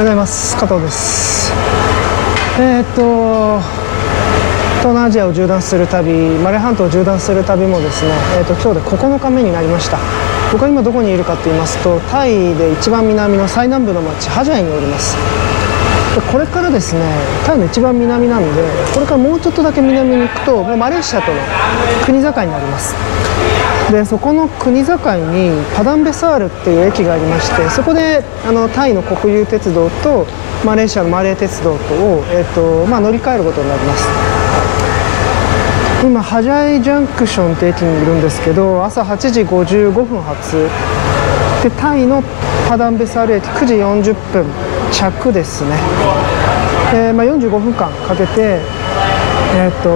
ございます。加藤です。東南アジアを縦断する旅、マレー半島を縦断する旅もですね、今日で9日目になりました。僕は今どこにいるかと言いますと、タイで一番南の最南部の町ハジャイにおります。でこれからですね、タイの一番南なんで、これからもうちょっとだけ南に行くともうマレーシアとの国境になります。でそこの国境にパダンベサールっていう駅がありまして、そこでタイの国有鉄道とマレーシアのマレー鉄道とを、乗り換えることになります。今ハジャイジャンクションって駅にいるんですけど、朝8時55分発で、タイのパダンベサール駅9時40分着ですね。45分間かけて、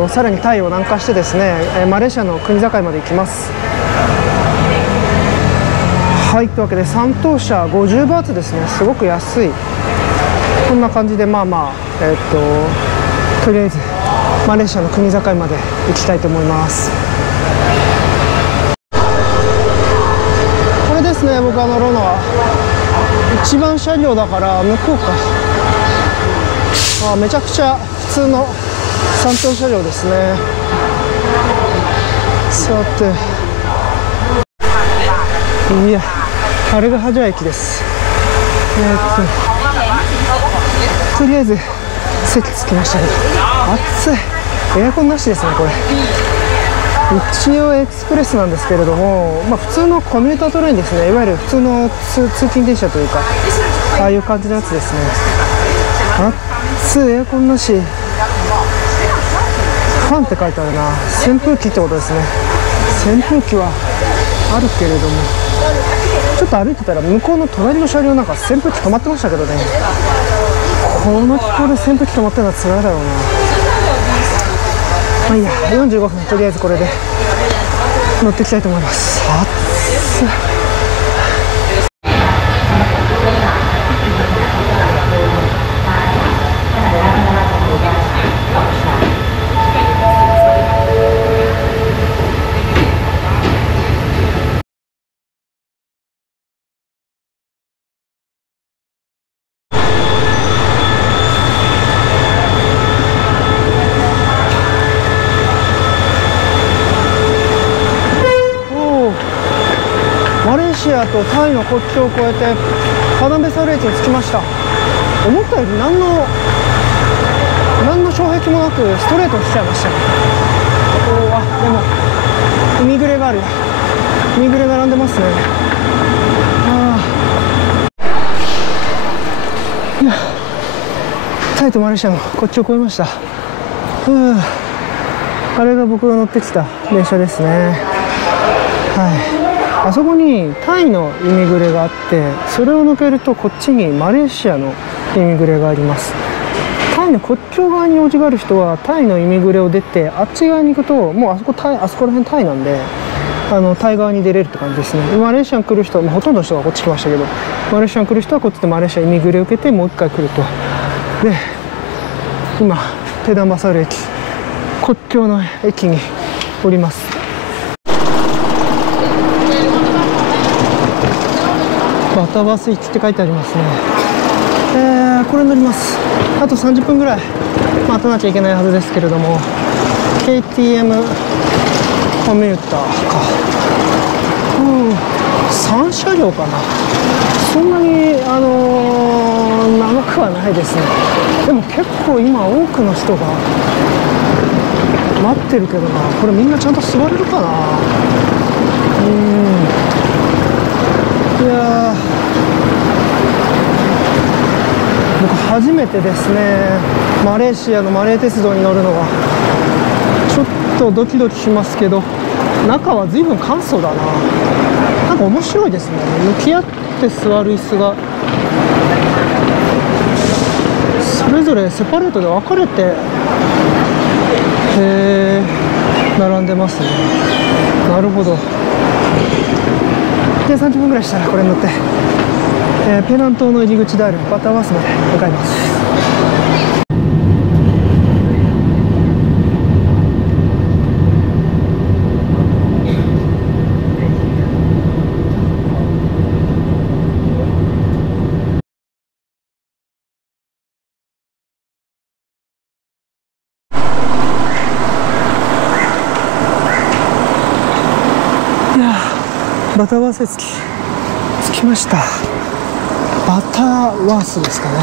さらにタイを南下してですね、マレーシアの国境まで行きます。はい、というわけで3等車50バーツですね。すごく安い。こんな感じでとりあえずマレーシアの国境まで行きたいと思います。これですね、僕ロノア一番車両だから向こうか。めちゃくちゃ普通の3等車両ですね。さて、いや、あれがハジャ駅です。とりあえず席着きましたけど、暑い。エアコンなしですね。これ一応エクスプレスなんですけれども、普通のコミュータートレインですね。いわゆる普通の通勤電車というか、ああいう感じのやつですね。暑い。エアコンなし。ファンって書いてあるな。扇風機ってことですね。扇風機はあるけれども、ちょっと歩いてたら向こうの隣の車両なんか扇風機止まってましたけどね。この気候で扇風機止まってるのは辛いだろうな。いいや、45分とりあえずこれで乗っていきたいと思います。暑い。マレーシアとタイの国境を越えてパダンベサール駅に着きました。思ったより何の障壁もなくストレートに来ちゃいましたね。でも海暮れがある。海暮れ並んでますね。いや、タイとマレーシアの国境を越えました。あれが僕が乗ってきた電車ですね。はい。あそこにタイの海暮れがあって、それを抜けるとこっちにマレーシアの海暮れがあります。タイの国境側に用事がある人はタイの海暮れを出て、あっち側に行くともうあそこら辺タイなんで、タイ側に出れるって感じですね。マレーシアに来る人は、ほとんどの人がこっち来ましたけど、マレーシアに来る人はこっちでマレーシア海暮れを受けてもう一回来ると。で今ペダンバサール駅、国境の駅におります。バタバス行きって書いてありますね。これ乗ります。あと30分ぐらい待たなきゃいけないはずですけれども、 KTM コミューターか。3車両かな。そんなに長くはないですね。でも結構今多くの人が待ってるけどな。これみんなちゃんと座れるかな。いやー、僕初めてですね、マレーシアのマレー鉄道に乗るのがちょっとドキドキしますけど、中は随分簡素だな。なんか面白いですね。向き合って座る椅子がそれぞれセパレートで分かれて並んでますね。なるほど。で30分ぐらいしたらこれに乗って、ペナン島の入り口であるバターバスまで向かいます。バターワース駅着きました。バターワースですかね。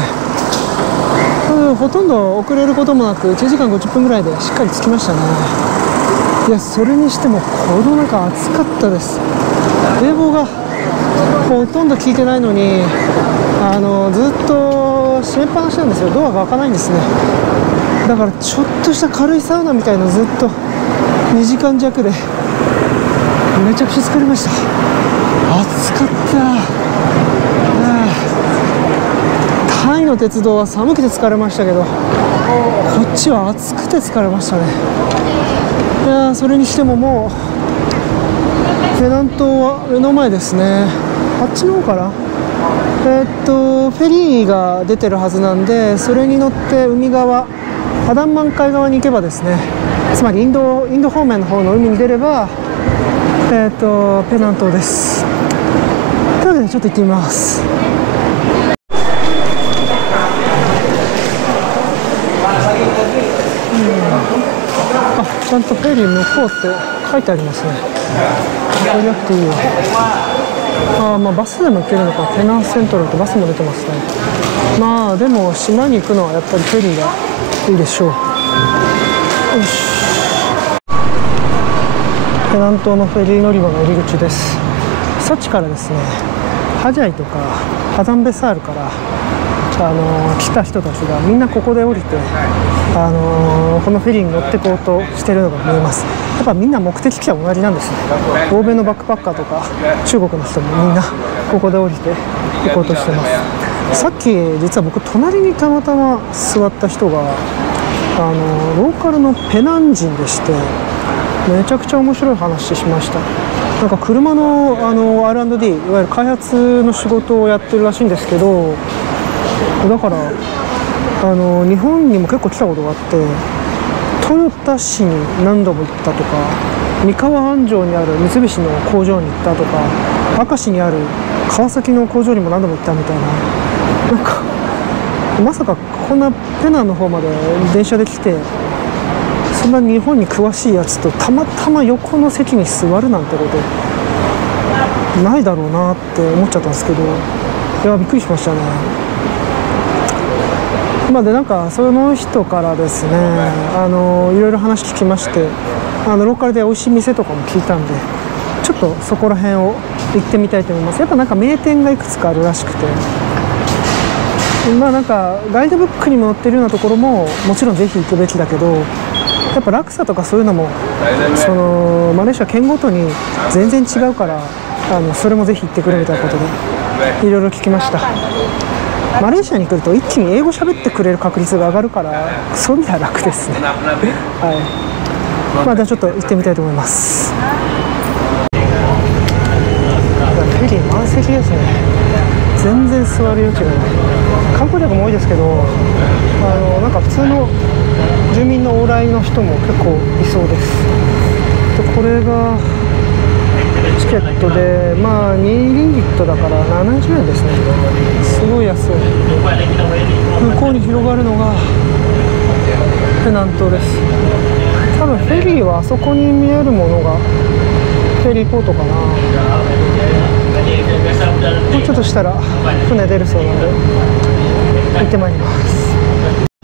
ほとんど遅れることもなく1時間50分ぐらいでしっかり着きましたね。いや、それにしてもこの中暑かったです。冷房がほとんど効いてないのにずっと閉めっぱなしなんですよ。ドアが開かないんですね。だからちょっとした軽いサウナみたいのずっと2時間弱でめちゃくちゃ疲れました。暑かった。タイの鉄道は寒くて疲れましたけど、こっちは暑くて疲れましたね。いや、それにしてももうペナン島は目の前ですね。あっちの方からフェリーが出てるはずなんで、それに乗って海側アダンマン海側に行けばですね、つまりインド方面の方の海に出ればペナン島です。というわけでちょっと行ってみます。ちゃんとフェリー向こうって書いてありますね。これなくていいよ。まあバスでも行けるのか。ペナンセントラルってバスも出てますね。まあでも島に行くのはやっぱりフェリーがいいでしょう。よし、ペナン島のフェリー乗り場の入り口です。サチからですね、ハジャイとかハザンベサールから来た人たちがみんなここで降りて、このフェリーに乗ってこうとしているのが見えます。やっぱみんな目的地は同じなんですね。欧米のバックパッカーとか中国の人もみんなここで降りて行こうとしてます。さっき実は僕隣にたまたま座った人がローカルのペナン人でして、めちゃくちゃ面白い話しました。なんか車のR&D、いわゆる開発の仕事をやってるらしいんですけど、だから日本にも結構来たことがあって、豊田市に何度も行ったとか、三河安城にある三菱の工場に行ったとか、明石にある川崎の工場にも何度も行ったみたいな。なんかまさかこんなペナンの方まで電車で来て、そんな日本に詳しいやつとたまたま横の席に座るなんてことないだろうなって思っちゃったんですけど、いやびっくりしましたね。でなんかその人からですね、いろいろ話聞きまして、ローカルで美味しい店とかも聞いたんで、ちょっとそこら辺を行ってみたいと思います。やっぱなんか名店がいくつかあるらしくて、なんかガイドブックにも載ってるようなところももちろんぜひ行くべきだけど、やっぱ落差とかそういうのもマレーシア県ごとに全然違うから、それもぜひ行ってくれみたいなことでいろいろ聞きました。マレーシアに来ると一気に英語喋ってくれる確率が上がるから、そういう意味では楽ですね。はい。じゃあちょっと行ってみたいと思います。フェリー満席ですね。全然座る余地がない。観光客も多いですけど、なんか普通の住民の往来の人も結構いそうです。でこれがチケットで、2リンギットだから70円ですね。すごい安い。向こうに広がるのがペナン島です。多分フェリーはあそこに見えるものがフェリーポートかな。もうちょっとしたら船出るそうなので行ってまいります。行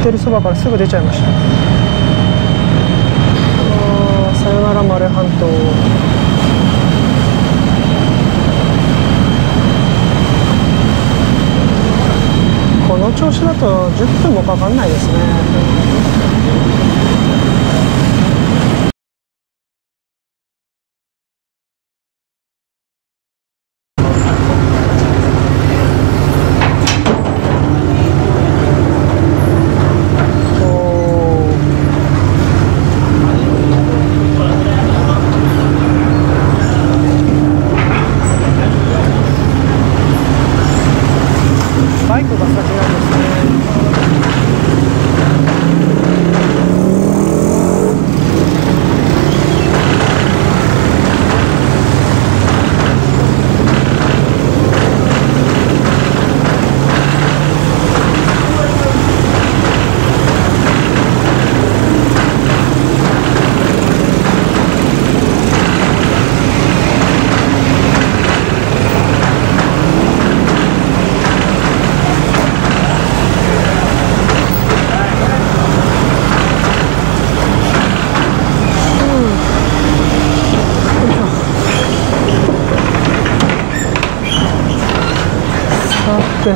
ってるそばからすぐ出ちゃいました。さよならマレー半島。この調子だと10分もかかんないですね。バイクが先なんですね。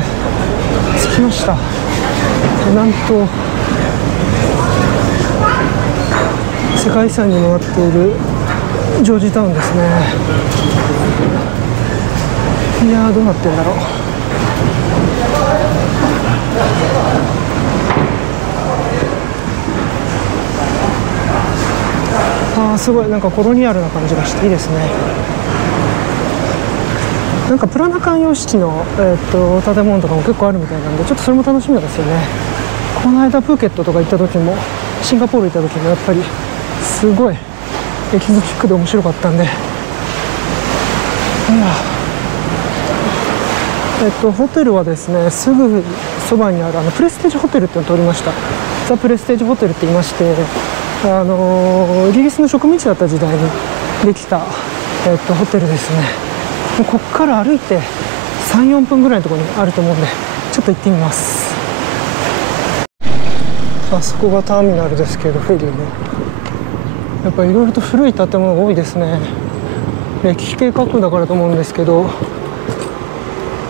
して着きました。ペナン島、世界遺産にもなっているジョージタウンですね。いやー、どうなってんだろう。すごいなんかコロニアルな感じがしていいですね。なんかプラナカン様式の、建物とかも結構あるみたいなんで、ちょっとそれも楽しみですよね。この間プーケットとか行った時も、シンガポール行った時もやっぱりすごいエキゾチックで面白かったんで。いや、ホテルはですね、すぐそばにあるプレステージホテルっていうのを通りました。ザ・プレステージホテルって言いまして、イギリスの植民地だった時代にできた、ホテルですね。もうここから歩いて 3,4 分ぐらいのところにあると思うんで、ちょっと行ってみます。あそこがターミナルですけど、フェリーのやっぱりいろいろと古い建物が多いですね。歴史計画だからと思うんですけど、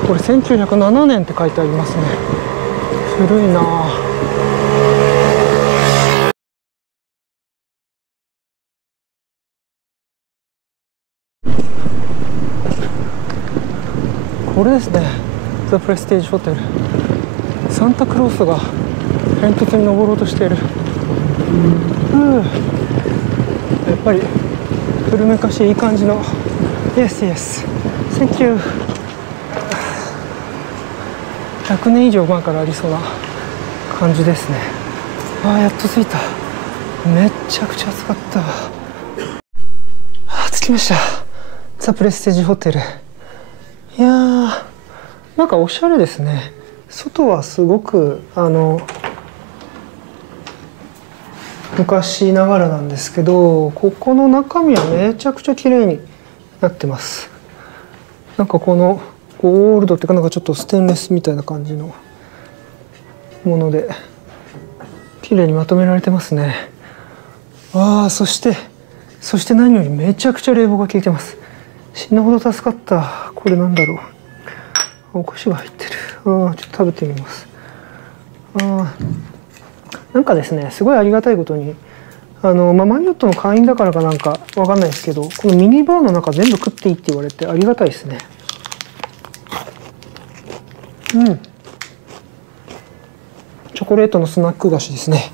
これ1907年って書いてありますね。古いなぁ。これですね、ザ・プレステージホテル。サンタクロースが煙突に登ろうとしている。やっぱり古めかしいいい感じの。 Yes, yes, thank you。 100年以上前からありそうな感じですね。やっと着いた。めっちゃくちゃ暑かった。着きました、ザ・プレステージホテル。いやー、なんかおしゃれですね。外はすごく昔ながらなんですけど、ここの中身はめちゃくちゃ綺麗になってます。なんかこのゴールドっていうか、なんかちょっとステンレスみたいな感じのもので綺麗にまとめられてますね。そして何よりめちゃくちゃ冷房が効いてます。死ぬほど助かった。これなんだろう。お菓子が入ってる。ちょっと食べてみます。なんかですね、すごいありがたいことに、マリオットの会員だからかなんかわかんないですけど、このミニバーの中全部食っていいって言われてありがたいですね。チョコレートのスナック菓子ですね。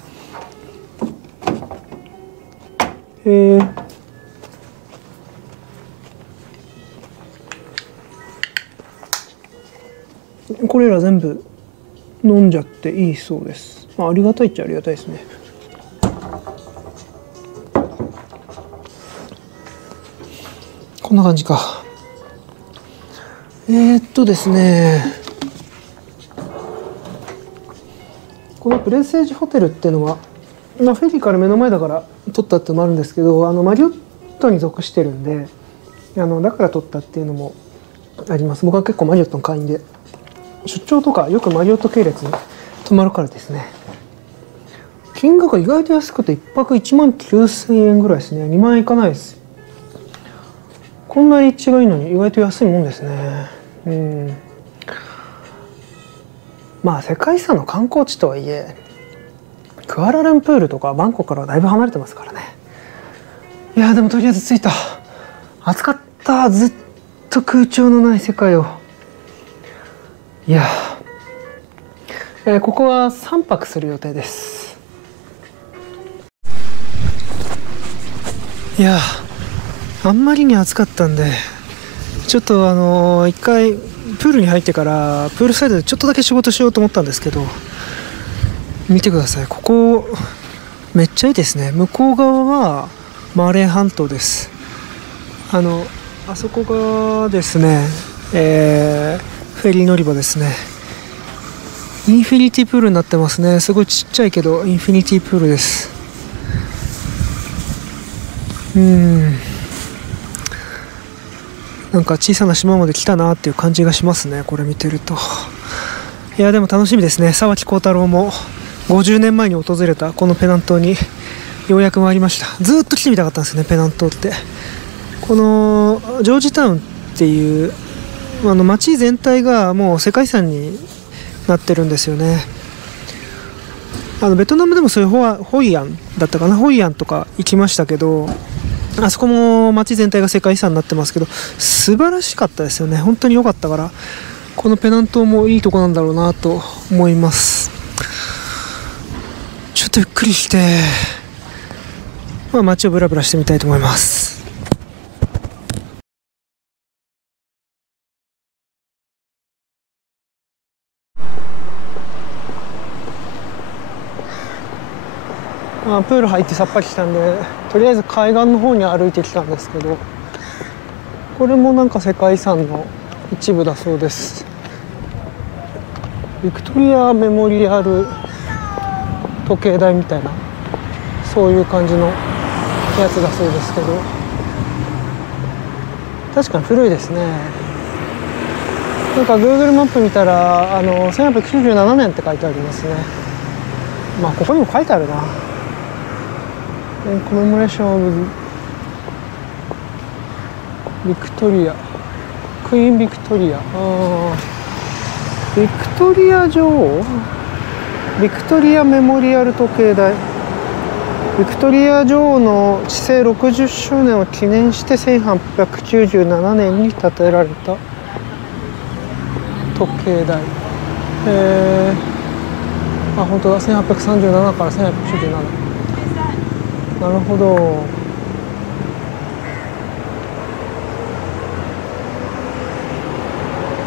これら全部飲んじゃっていいそうです。ありがたいっちゃありがたいですね。こんな感じか。ですね、このプレステージホテルっていうのは、フェリーから目の前だから撮ったっていうのもあるんですけど、マリオットに属してるんで、だから撮ったっていうのもあります。僕は結構マリオットの会員で、出張とかよくマリオット系列に泊まるからですね。金額が意外と安くて1泊19,000円ぐらいですね。2万円いかないです。こんな立地がいいのに意外と安いもんですね。世界遺産の観光地とはいえ、クアラルンプールとかバンコクからはだいぶ離れてますからね。いやでもとりあえず着いた。暑かった。ずっと空調のない世界を。いや、ここは3泊する予定です。いや、あんまりに暑かったんで、ちょっと一回プールに入ってからプールサイドでちょっとだけ仕事しようと思ったんですけど、見てください。ここめっちゃいいですね。向こう側はマレー半島です。あそこがですね、フェリー乗り場ですね。インフィニティプールになってますね。すごいちっちゃいけどインフィニティプールです。なんか小さな島まで来たなっていう感じがしますね、これ見てると。いやでも楽しみですね。沢木耕太郎も50年前に訪れたこのペナン島にようやく回りました。ずっと来てみたかったんですよね、ペナン島って。このジョージタウンっていう街全体がもう世界遺産になってるんですよね。ベトナムでもそういうホイアンだったかな、ホイアンとか行きましたけど、あそこも街全体が世界遺産になってますけど、素晴らしかったですよね。本当に良かったから、このペナン島もいいとこなんだろうなと思います。ちょっとゆっくりして、街をブラブラしてみたいと思います。プール入ってさっぱりしたんで、とりあえず海岸の方に歩いてきたんですけど、これもなんか世界遺産の一部だそうです。ビクトリアメモリアル時計台みたいな、そういう感じのやつだそうですけど、確かに古いですね。なんか Google マップ見たら1897年って書いてありますね。ここにも書いてあるな。コメモレーションオブビクトリア、クイーンビクトリア、ビクトリア女王、ビクトリアメモリアル時計台。ビクトリア女王の治世60周年を記念して1897年に建てられた時計台。本当だ、1837から1897。なるほど。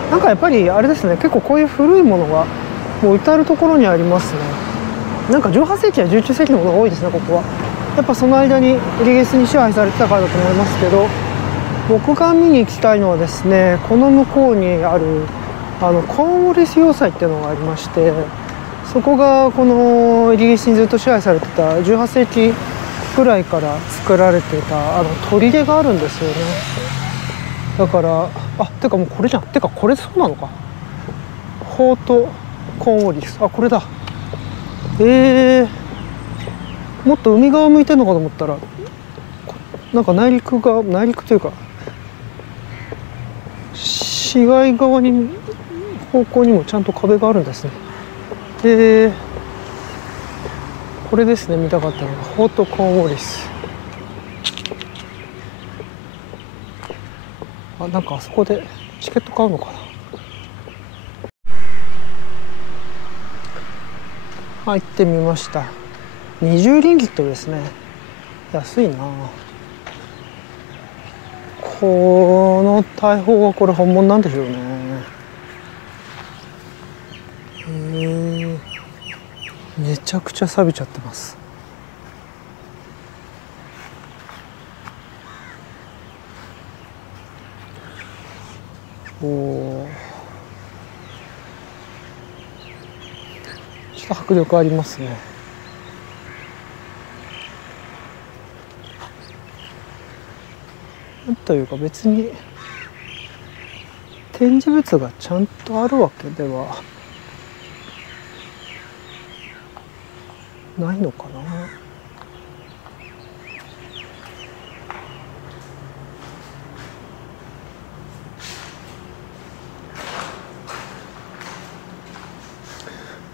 なんかやっぱりあれですね、結構こういう古いものがもう至る所にありますね。なんか18世紀や19世紀のものが多いですね、ここは。やっぱその間にイギリスに支配されてたからだと思いますけど、僕が見に行きたいのはですね、この向こうにあるコーンウォリス要塞っていうのがありまして、そこがこのイギリスにずっと支配されてた18世紀ぐらいから作られてた砦があるんですよね。だからてかもうこれじゃん。てかこれそうなのか。フォートコーンウォリス、これだ。もっと海側向いてるのかと思ったら、なんか内陸というか市街側に方向にもちゃんと壁があるんですね。これですね、見たかったのがフォートコーンウォリス。なんかあそこでチケット買うのかな。行ってみました。20リンギットですね。安いな。この大砲はこれ本物なんでしょうね。めちゃくちゃ錆びちゃってます。ちょっと迫力ありますね。なんというか別に展示物がちゃんとあるわけではないのかな。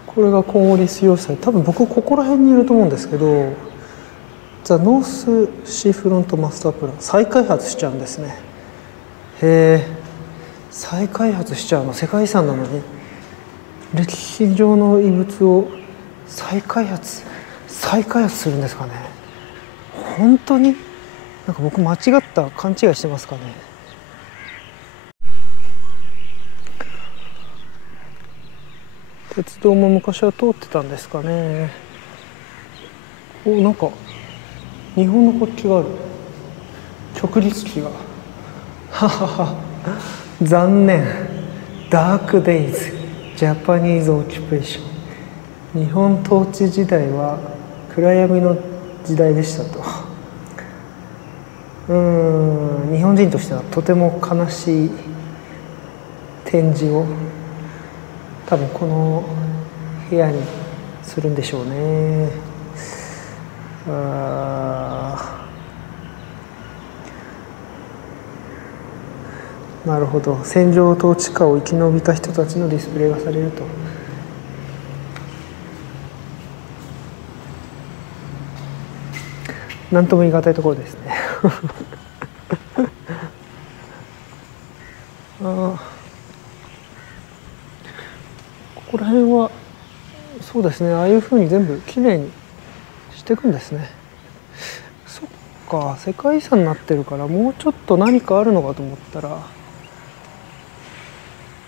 これがコーンウォリス要塞。多分僕ここら辺にいると思うんですけど、ザ・ノースシーフロントマスタープラン再開発しちゃうんですね。再開発しちゃうの。世界遺産なのに歴史上の遺物を再開発するんですかね。本当になんか僕間違った勘違いしてますかね。鉄道も昔は通ってたんですかね。なんか日本の国旗がある。直立旗が。ははは。残念。ダークデイズジャパニーズオキュペーション。日本統治時代は暗闇の時代でしたと。日本人としてはとても悲しい展示を多分この部屋にするんでしょうね。なるほど。戦場と地下を生き延びた人たちのディスプレイがされると。なんとも言い難いところですねここら辺はそうですね、ああいうふうに全部きれいにしていくんですね。そっか、世界遺産になってるからもうちょっと何かあるのかと思ったら、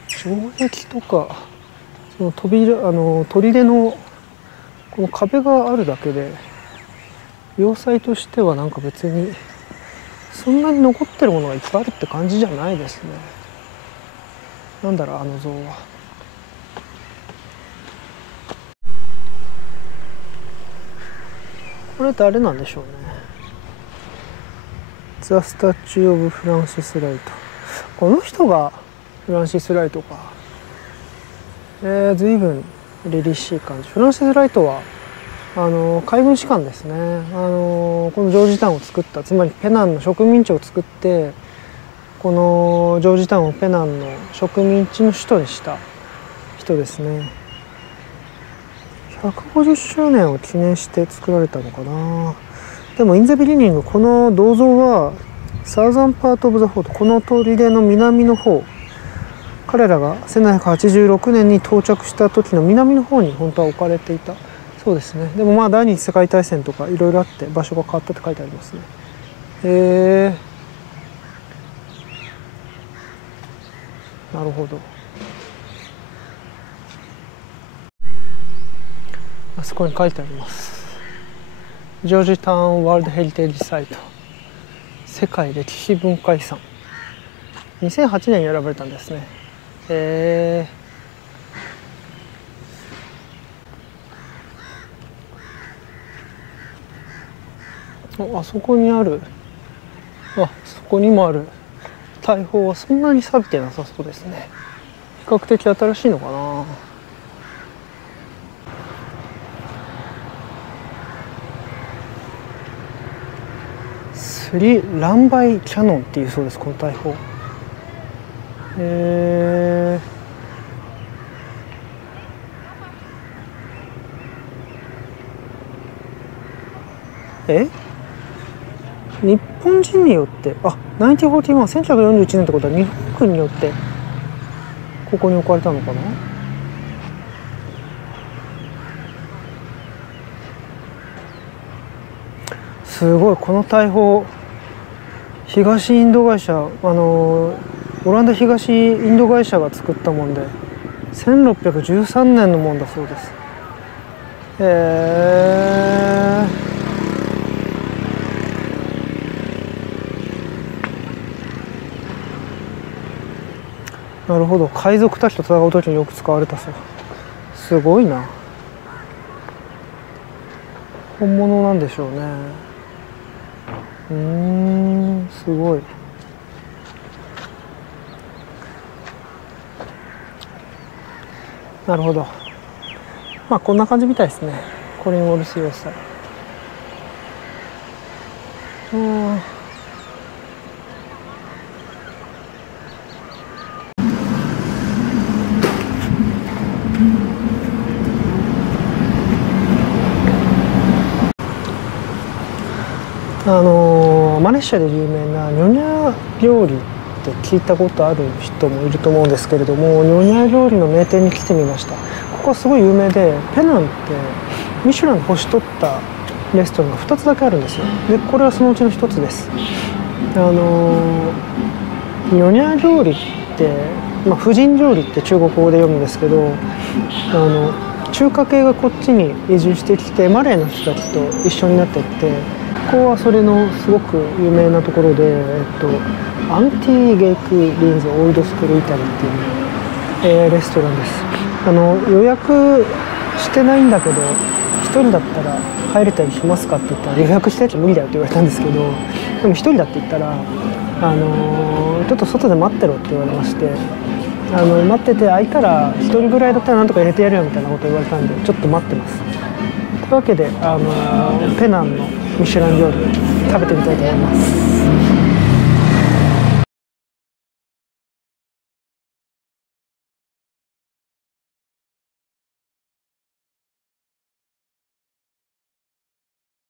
城壁とかその扉、砦のこの壁があるだけで要塞としてはなんか別にそんなに残ってるものがいっぱいあるって感じじゃないですね。なんだろう、あの像は。これ誰なんでしょうね。ザ・スタチュー・オブ・フランシス・ライト。この人がフランシス・ライトか。随分凛々しい感じ。フランシス・ライトは海軍士官ですね。このジョージタウンを作った、つまりペナンの植民地を作って、このジョージタウンをペナンの植民地の首都にした人ですね。150周年を記念して作られたのかな。でもイン・ザ・ビリニング、この銅像はサウザンパート・オブ・ザ・フォート、この砦の南の方、彼らが1786年に到着した時の南の方に本当は置かれていたそうですね。でもまあ第二次世界大戦とかいろいろあって場所が変わったって書いてありますね。なるほど。あそこに書いてあります。ジョージタウンワールドヘリテージサイト、世界歴史文化遺産。2008年に選ばれたんですね。あそこにある、そこにもある大砲はそんなに錆びてなさそうですね。比較的新しいのかな。スリランバイキャノンっていうそうです、この大砲。日本人によって、1941、1941年ってことは日本軍によってここに置かれたのかな。すごい、この大砲、東インド会社、オランダ東インド会社が作ったもんで1613年のもんだそうです。なるほど、海賊たちと戦う時によく使われたそう。すごいな。本物なんでしょうね。すごい。なるほど。まあこんな感じみたいですね。コリン・ウォルス要塞。マレーシアで有名なニョニャ料理って聞いたことある人もいると思うんですけれども、ニョニャ料理の名店に来てみました。ここはすごい有名で、ペナンってミシュランの星取ったレストランが2つだけあるんですよ。でこれはそのうちの1つです。ニョニャ料理って、婦人料理って中国語で読むんですけど、中華系がこっちに移住してきてマレーの人たちと一緒になっていって、ここはそれのすごく有名なところで、アンティゲイク・リンズ・オールドスクール・イタリーっていう、レストランです。予約してないんだけど1人だったら入れたりしますかって言ったら、予約してないと無理だよって言われたんですけど、でも1人だって言ったら、ちょっと外で待ってろって言われまして、待ってて空いたら1人ぐらいだったらなんとか入れてやるよみたいなこと言われたんで、ちょっと待ってます。というわけでペナンのミシュラン料理食べてみたいと思います。